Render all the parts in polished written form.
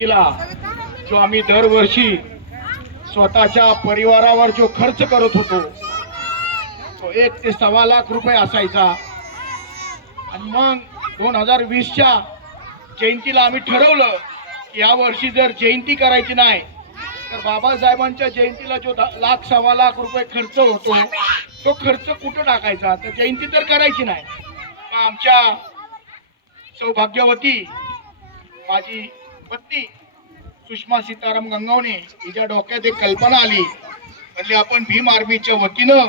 केला जो आम्ही दरवर्षी स्वतःच्या परिवारावर जो खर्च करत होतो तो 1 ते 1.25 लाख रुपये असायचा। आणि मग 2020च्या जयंतीला आम्ही ठरवलं की या वर्षी जर जयंती करायची नाही तर बाबासाहेबांच्या जयंतीला जो 1.5 लाख रुपये खर्च होतो तो खर्च कुठं टाकायचा, तर जयंती तर करायची नाही। आमच्या सौभाग्यवती माझी पत्नी सुषमा सीताराम गंगावणे हिच्या डोक्यात एक कल्पना आली, म्हणजे आपण भीम आर्मीच्या वतीनं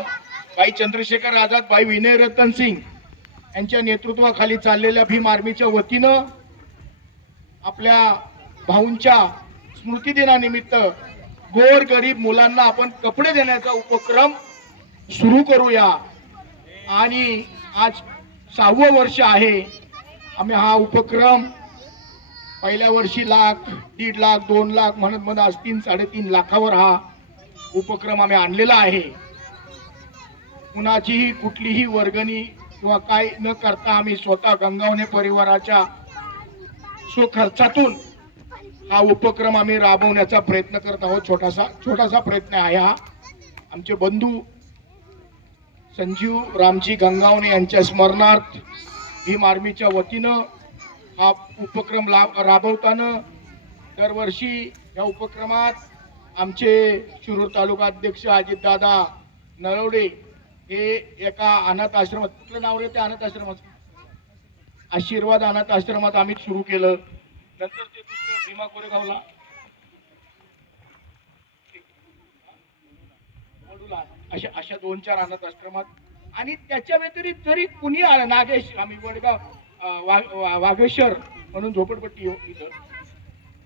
भाई चंद्रशेखर आझाद, भाई विनय रतन सिंग यांच्या नेतृत्वाखाली चाललेल्या भीम आर्मीच्या वतीनं आपल्या भाऊंच्या स्मृती दिनानिमित्त गोर गरीब मुलांना आपण कपडे देण्याचा उपक्रम सुरू करूया। आणि आज 6वं वर्ष आहे आम्ही हा उपक्रम पहिल्या वर्षी 1 लाख, 1.5 लाख, 2 लाख म्हणत आज 3-3.5 लाखावर हा उपक्रम आम्ही आणलेला आहे। कुणाचीही कुठलीही वर्गणी किंवा काय न करता आम्ही स्वतः गंगावणे परिवाराच्या स्वखर्चातून हा उपक्रम आम्ही राबवण्याचा प्रयत्न करत आहोत। छोटासा प्रयत्न आहे हा। आमचे बंधू संजीव रामजी गंगावणे यांच्या स्मरणार्थ भीम आर्मीच्या वतीनं हा उपक्रम राबवताना दरवर्षी या उपक्रमात आमचे शिरूर तालुका अध्यक्ष अजितदादा नळवडे हे एका अनाथ आश्रमात, कुठलं नाव रे त्या अनाथ आश्रमाचं, आशीर्वाद अनाथ आश्रमात आम्ही सुरू केलं। नंतर ते दुसरं भीमा कोरेगावला, अशा 2-4 अनाथ आश्रमात। आणि त्याच्या व्यतिरिक्त जरी कुणी आलं, नागेश आम्ही वडगाव वाघेश्वर म्हणून झोपडपट्टी इथं